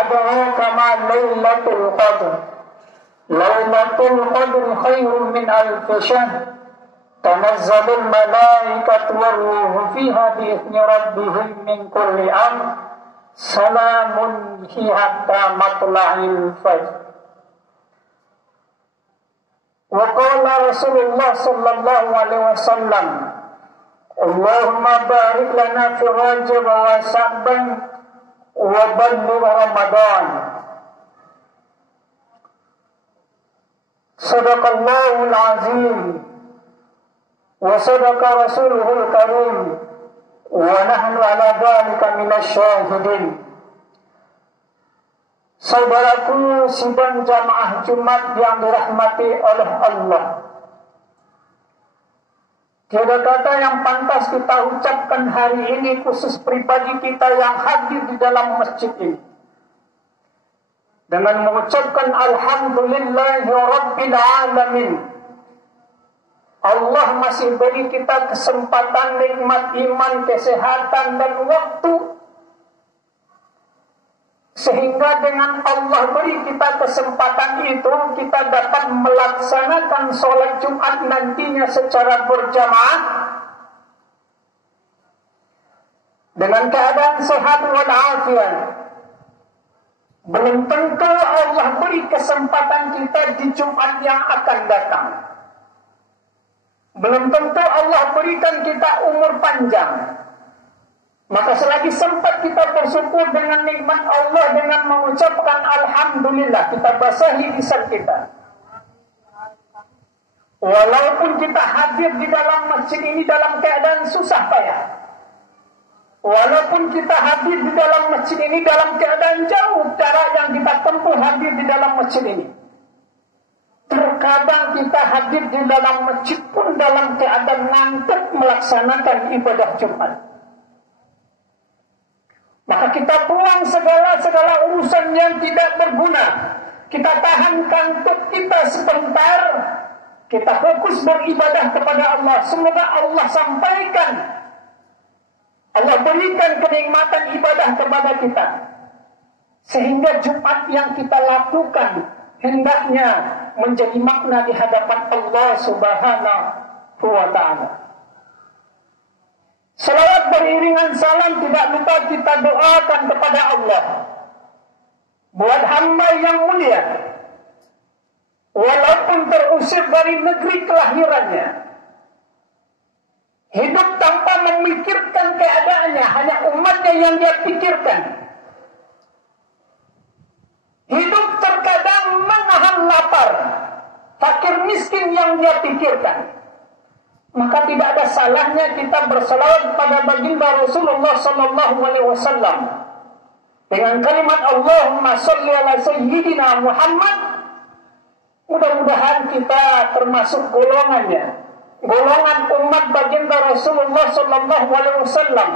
أدراك ما ليلة القدر ليلة القدر خير من 1000 شهر تنزل الملائكة والروح فيها بإذن ربهم من كل أمر سلام هي حتى مطلع الفجر. وقال رسول الله صلى الله عليه وسلم اللهم بارك لنا في رجب وشعبان وبلغ رمضان. صدق الله العظيم وصدق رسوله الكريم ونحن على ذلك من الشاهدين. Saudaraku sidang jamaah Jumat yang dirahmati oleh Allah, tiada kata yang pantas kita ucapkan hari ini khusus pribadi kita yang hadir di dalam masjid ini dengan mengucapkan alhamdulillahi rabbil alamin. Allah masih beri kita kesempatan, nikmat iman, kesehatan dan waktu, sehingga dengan Allah beri kita kesempatan itu kita dapat melaksanakan sholat Jumat nantinya secara berjamaah dengan keadaan sehat walafiat. Belum tentu Allah beri kesempatan kita di Jumat yang akan datang. Belum tentu Allah berikan kita umur panjang. Maka selagi sempat kita bersyukur dengan nikmat Allah dengan mengucapkan alhamdulillah, kita basahi lisan kita. Walaupun kita hadir di dalam masjid ini dalam keadaan susah payah, walaupun kita hadir di dalam masjid ini dalam keadaan jauh jarak yang kita tempuh hadir di dalam masjid ini, terkadang kita hadir di dalam masjid pun dalam keadaan ngantuk melaksanakan ibadah Jumat. Maka kita buang segala urusan yang tidak berguna. Kita tahan kantuk kita sebentar. Kita fokus beribadah kepada Allah. Semoga Allah sampaikan, Allah berikan kenikmatan ibadah kepada kita, sehingga Jumat yang kita lakukan hendaknya menjadi makna di hadapan Allah Subhanahu wa ta'ala. Salawat beriringan salam tidak lupa kita doakan kepada Allah buat hamba yang mulia, walaupun terusir dari negeri kelahirannya, hidup tanpa memikirkan keadaannya, hanya umatnya yang dia pikirkan. Hidup terkadang menahan lapar, fakir miskin yang dia pikirkan. Maka tidak ada salahnya kita bersalawat pada baginda Rasulullah sallallahu alaihi wasallam dengan kalimat Allahumma shalli ala sayyidina Muhammad. Mudah-mudahan kita termasuk golongannya, golongan umat baginda Rasulullah sallallahu alaihi wasallam.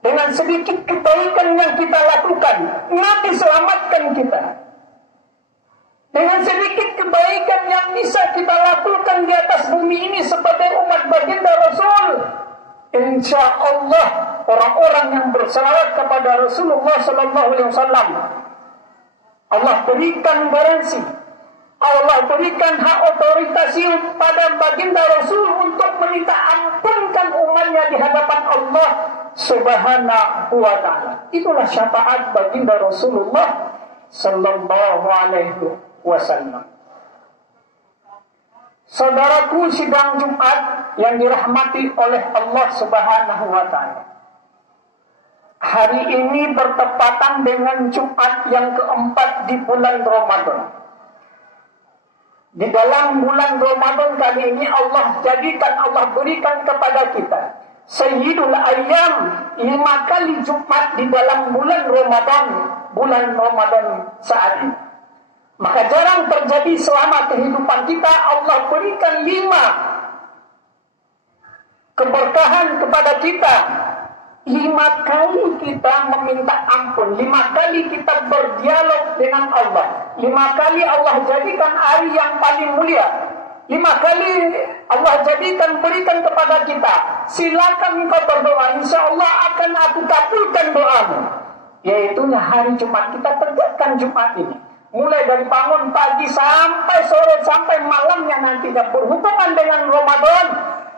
Dengan sedikit kebaikan yang kita lakukan, Nabi selamatkan kita. Dengan sedikit kebaikan yang bisa kita lakukan di atas bumi ini sebagai umat baginda Rasul, insya Allah orang-orang yang bersalawat kepada Rasulullah sallallahu alaihi wasallam, Allah berikan garansi, Allah berikan hak otoritasi pada baginda Rasul untuk meminta ampunkan umatnya di hadapan Allah Subhanahu wa ta'ala. Itulah syafaat baginda Rasulullah sallallahu alaihi wasallam. Saudaraku sidang Jumat yang dirahmati oleh Allah Subhanahu wa ta'ala, hari ini bertepatan dengan Jumat yang keempat di bulan Ramadan. Di dalam bulan Ramadan kali ini Allah berikan kepada kita Sayyidul Ayyam, 5 kali Jumat di dalam bulan Ramadan saat ini. Maka jarang terjadi selama kehidupan kita Allah berikan 5 keberkahan kepada kita. 5 kali kita meminta ampun, 5 kali kita berdialog dengan Allah, 5 kali Allah jadikan hari yang paling mulia, 5 kali Allah berikan kepada kita, silakan engkau berdoa, insya Allah akan aku kabulkan doamu. yaitunya hari Jumat. Kita tegakkan Jumat ini, mulai dari bangun pagi sampai sore, sampai malamnya nantinya berhubungan dengan Ramadan.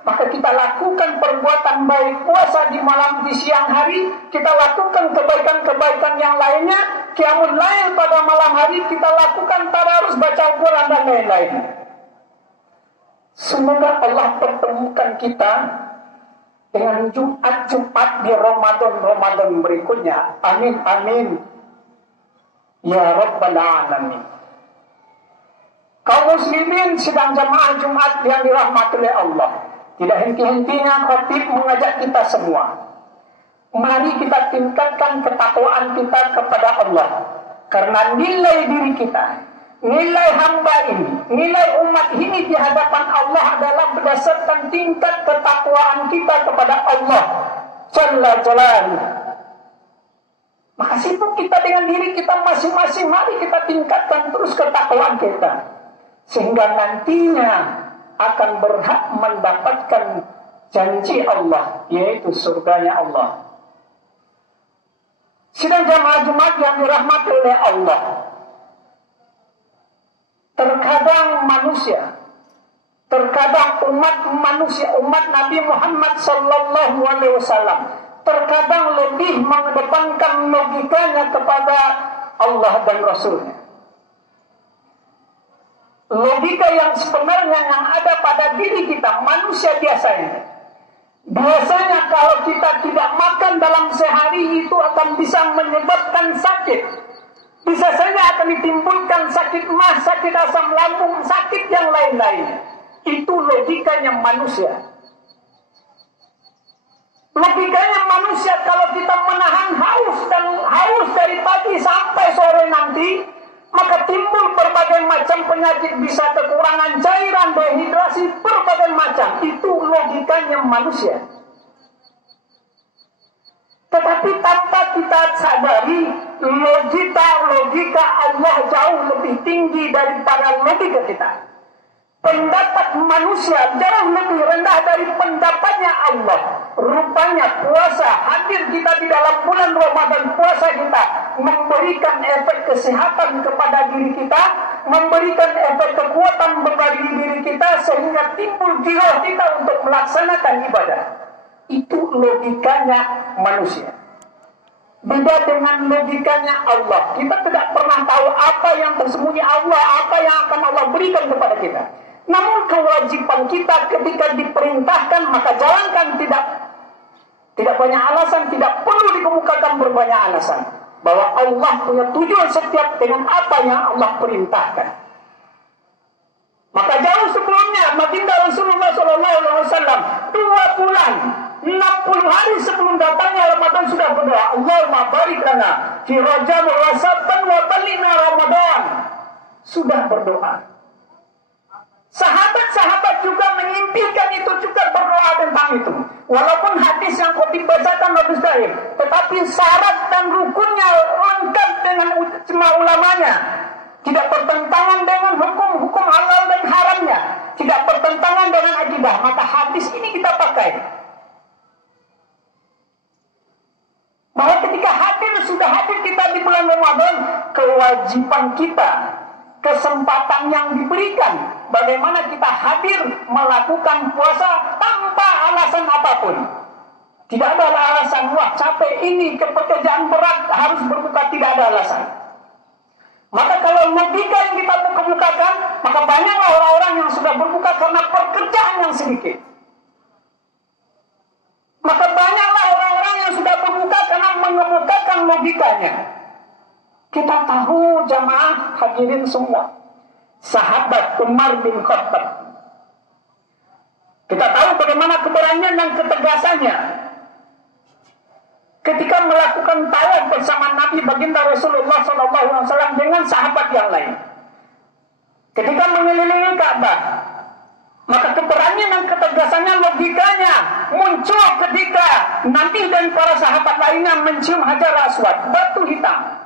Maka kita lakukan perbuatan baik, puasa di malam, di siang hari, kita lakukan kebaikan-kebaikan yang lainnya, qiyamul lail pada malam hari, kita lakukan tadarus, baca Al-Quran dan lain-lain. Semoga Allah pertemukan kita dengan Jumat-Jumat di Ramadan berikutnya. Amin, amin. Ya Rabbal Alamin. Kaum muslimin sedang jamaah Jumat yang dirahmati oleh Allah. Tidak henti-hentinya khatib mengajak kita semua. Mari kita tingkatkan ketakwaan kita kepada Allah. Karena nilai diri kita, nilai hamba ini, nilai umat ini di hadapan Allah adalah berdasarkan tingkat ketakwaan kita kepada Allah Jalla Jalaluhu. Maka sibuk kita dengan diri kita masing-masing. Mari kita tingkatkan terus ketakwaan kita, sehingga nantinya akan berhak mendapatkan janji Allah, yaitu surganya Allah. Sidang jamaah Jumat yang dirahmati oleh Allah, terkadang manusia, terkadang umat manusia, umat Nabi Muhammad sallallahu alaihi wasallam, terkadang lebih mengedepankan logikanya kepada Allah dan Rasulnya. Logika yang sebenarnya yang ada pada diri kita, manusia biasanya. Biasanya kalau kita tidak makan dalam sehari itu akan bisa menyebabkan sakit. Bisa saja akan ditimbulkan sakit mah, sakit asam lambung, sakit yang lain-lain. Itu logikanya manusia. Logikanya manusia kalau kita menahan haus dari pagi sampai sore nanti, maka timbul berbagai macam penyakit, bisa kekurangan cairan, dehidrasi, berbagai macam. Itu logikanya manusia. Tetapi tanpa kita sadari, logika Allah jauh lebih tinggi daripada logika kita. Pendapat manusia jauh lebih rendah dari pendapatnya Allah. Rupanya puasa, hadir kita di dalam bulan Ramadan, puasa kita memberikan efek kesehatan kepada diri kita, memberikan efek kekuatan bagi diri kita, sehingga timbul jiwa kita untuk melaksanakan ibadah. Itu logikanya manusia. Beda dengan logikanya Allah. Kita tidak pernah tahu apa yang tersembunyi Allah, apa yang akan Allah berikan kepada kita. Namun kewajiban kita ketika diperintahkan, maka jalankan, tidak banyak alasan, tidak perlu dikemukakan berbanyak alasan. Bahwa Allah punya tujuan setiap dengan apa yang Allah perintahkan. Maka jauh sebelumnya, baginda Rasulullah SAW 2 bulan, 60 hari sebelum datangnya Ramadan sudah berdoa, Allahumma barik lana fi Rajab wa Saban wa balina Ramadan. Sudah berdoa. Sahabat-sahabat juga mengimpikan itu, juga berdoa tentang itu. Walaupun hadis yang kutip bacakan lebih sahih, tetapi syarat dan rukunnya lengkap dengan ijma ulamanya. Tidak bertentangan dengan hukum-hukum halal dan haramnya. Tidak bertentangan dengan akidah. Maka hadis ini kita pakai. Bahwa ketika sudah hadir kita di bulan Ramadan, kewajiban kita, kesempatan yang diberikan, bagaimana kita hadir melakukan puasa tanpa alasan apapun. Tidak ada alasan, wah capek ini, pekerjaan berat, harus berbuka, tidak ada alasan. Maka kalau logika yang kita kemukakan, maka banyaklah orang-orang yang sudah berbuka karena pekerjaan yang sedikit. Maka banyaklah orang-orang yang sudah berbuka karena mengemukakan logikanya. Kita tahu jamaah hadirin semua, sahabat Umar bin Khattab. Kita tahu bagaimana keberanian dan ketegasannya ketika melakukan tawaf bersama Nabi baginda Rasulullah SAW dengan sahabat yang lain. Ketika mengelilingi Ka'bah, maka keberanian dan ketegasannya, logikanya muncul ketika Nabi dan para sahabat lainnya mencium Hajar Aswad, batu hitam.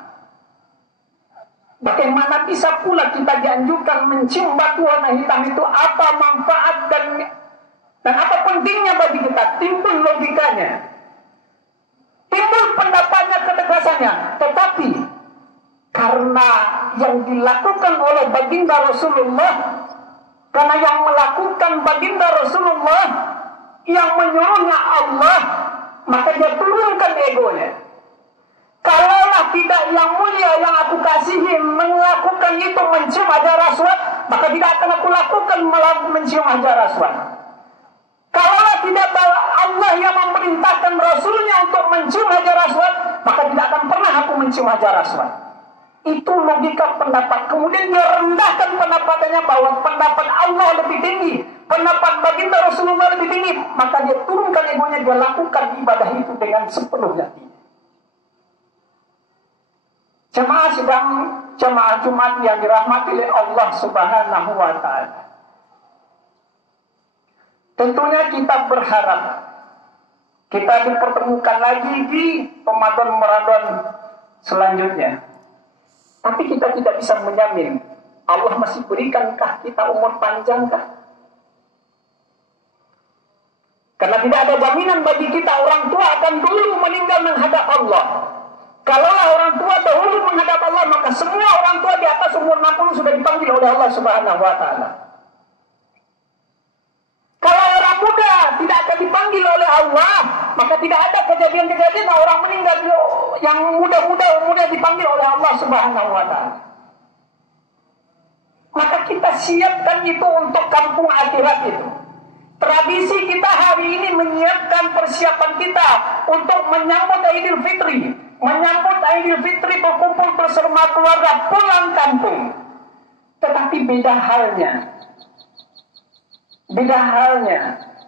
Bagaimana bisa pula kita dianjurkan mencium batu warna hitam itu? Apa manfaat dan apa pentingnya bagi kita? Timbul logikanya. timbul pendapatnya, ketegasannya. Tetapi karena yang dilakukan oleh baginda Rasulullah, karena yang melakukan baginda Rasulullah, yang menyuruhnya Allah, maka dia turunkan egonya. Kalaulah tidak yang mulia yang aku kasihi melakukan itu, mencium hajar aswad, maka tidak akan aku lakukan mencium hajar aswad. Kalaulah tidak Allah yang memerintahkan Rasulnya untuk mencium hajar aswad, maka tidak akan pernah aku mencium hajar aswad. Itu logika pendapat. Kemudian dia rendahkan pendapatannya bahwa pendapat Allah lebih tinggi, pendapat baginda Rasulullah lebih tinggi, maka dia turunkan egonya, dia lakukan ibadah itu dengan sepenuh hati. Jemaah sidang, jemaah Jumat yang dirahmati oleh Allah Subhanahu wa Ta'ala. Tentunya kita berharap kita dipertemukan lagi di Ramadan selanjutnya. Tapi kita tidak bisa menjamin Allah masih berikankah kita umur panjangkah? Karena tidak ada jaminan bagi kita. Orang tua akan dulu meninggal menghadap Allah. Kalau orang tua dahulu menghadap Allah, maka semua orang tua di atas umur 60 sudah dipanggil oleh Allah Subhanahu wa Ta'ala. Kalau orang muda tidak akan dipanggil oleh Allah, maka tidak ada kejadian-kejadian orang meninggal yang muda-muda dipanggil oleh Allah Subhanahu wa Ta'ala. Maka kita siapkan itu untuk kampung akhirat itu. Tradisi kita hari ini menyiapkan persiapan kita untuk menyambut Idul Fitri. Menyambut Idul Fitri, berkumpul bersama keluarga, pulang kampung. Tetapi beda halnya,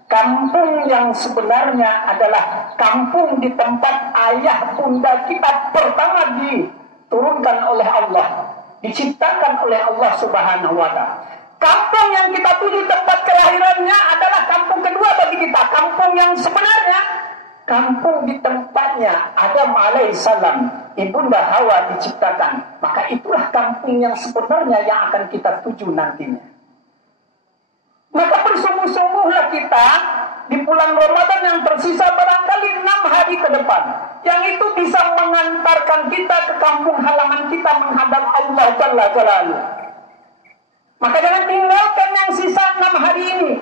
kampung yang sebenarnya adalah kampung di tempat ayah bunda kita pertama diturunkan oleh Allah, diciptakan oleh Allah Subhanahu wa Ta'ala. Kampung yang kita tuju tempat kelahirannya adalah kampung kedua bagi kita. Kampung yang sebenarnya, kampung di tempatnya Adam alaihissalam, ibunda Hawa diciptakan. Maka itulah kampung yang sebenarnya yang akan kita tuju nantinya. Maka bersungguh-sungguhlah kita di bulan Ramadan yang tersisa barangkali 6 hari ke depan, yang itu bisa mengantarkan kita ke kampung halaman kita menghadap Allah Jalla Jalaluhu. Maka jangan tinggalkan yang sisa 6 hari ini.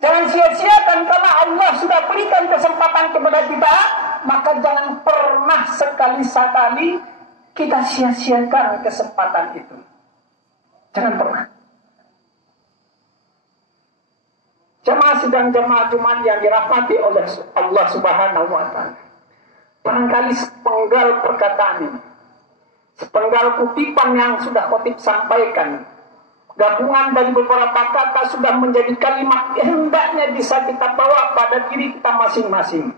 Jangan sia-siakan karena Allah sudah berikan kesempatan kepada kita. Maka jangan pernah sekali-sekali kita sia-siakan kesempatan itu. Jangan pernah. Jemaah sidang, jemaah Jumat yang dirahmati oleh Allah Subhanahu wa Ta'ala. Barangkali sepenggal perkataan ini, sepenggal kutipan yang sudah khotib sampaikan, gabungan dari beberapa kata sudah menjadi kalimat yang hendaknya bisa kita bawa pada diri kita masing-masing.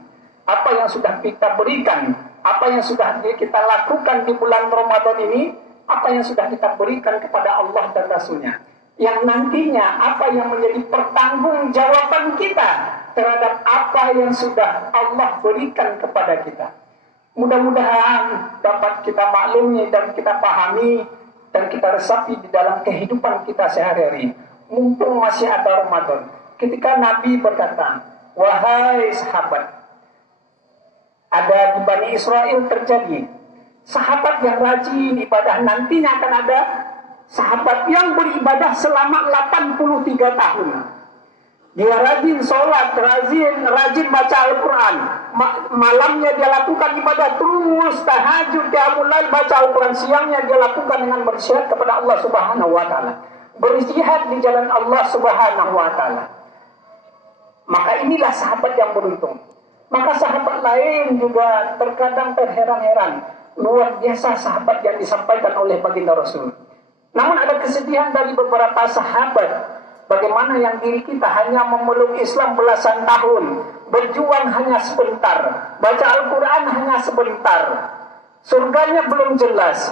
Apa yang sudah kita berikan, apa yang sudah kita lakukan di bulan Ramadan ini, apa yang sudah kita berikan kepada Allah dan Rasulnya. Yang nantinya apa yang menjadi pertanggungjawaban kita terhadap apa yang sudah Allah berikan kepada kita. Mudah-mudahan dapat kita maklumi dan kita pahami dan kita resapi di dalam kehidupan kita sehari-hari. Mumpung masih ada Ramadan. Ketika Nabi berkata, wahai sahabat, ada di Bani Israel terjadi sahabat yang rajin ibadah, nantinya akan ada sahabat yang beribadah selama 83 tahun. Dia rajin sholat, rajin baca Al-Quran. Malamnya dia lakukan ibadah terus, tahajud, qiyamul lail, baca Al-Quran. Siangnya dia lakukan dengan berjihad kepada Allah Subhanahu wa Ta'ala. Berjihad di jalan Allah Subhanahu wa Ta'ala. Maka inilah sahabat yang beruntung. Maka sahabat lain juga terkadang terheran-heran. Luar biasa sahabat yang disampaikan oleh baginda Rasul. Namun ada kesedihan dari beberapa sahabat, bagaimana yang diri kita hanya memeluk Islam belasan tahun, berjuang hanya sebentar, baca Al-Quran hanya sebentar, surganya belum jelas.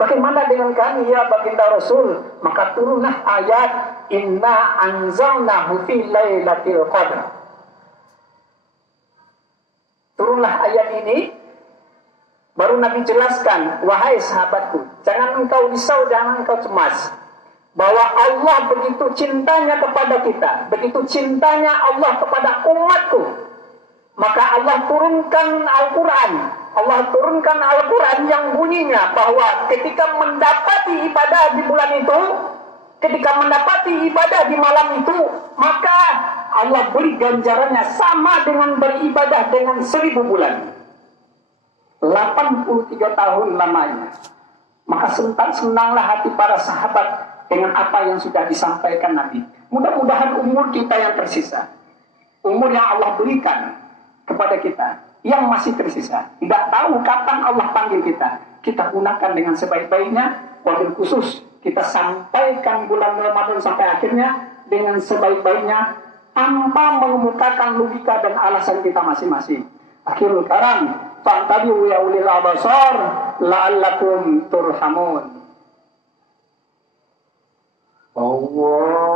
Bagaimana dengan kami ya baginda Rasul? Maka turunlah ayat Inna anzalnahu fi lailatul qadr. Turunlah ayat ini. Baru Nabi jelaskan, wahai sahabatku, jangan engkau risau, jangan engkau cemas, bahwa Allah begitu cintanya kepada kita, begitu cintanya Allah kepada umatku, Maka Allah turunkan Al-Quran. Allah turunkan Al-Quran yang bunyinya bahwa ketika mendapati ibadah di bulan itu, ketika mendapati ibadah di malam itu, maka Allah beri ganjarannya sama dengan beribadah dengan 1000 bulan. 83 tahun lamanya. Maka senanglah hati para sahabat dengan apa yang sudah disampaikan Nabi. Mudah-mudahan umur kita yang tersisa, umur yang Allah berikan kepada kita yang masih tersisa, tidak tahu kapan Allah panggil kita, kita gunakan dengan sebaik-baiknya. Wabil khusus kita sampaikan bulan Ramadan sampai akhirnya dengan sebaik-baiknya, tanpa mengemukakan logika dan alasan kita masing-masing. Akhirul kalam, fa'tabi'u ya ulil absar la'allakum turhamun. Allah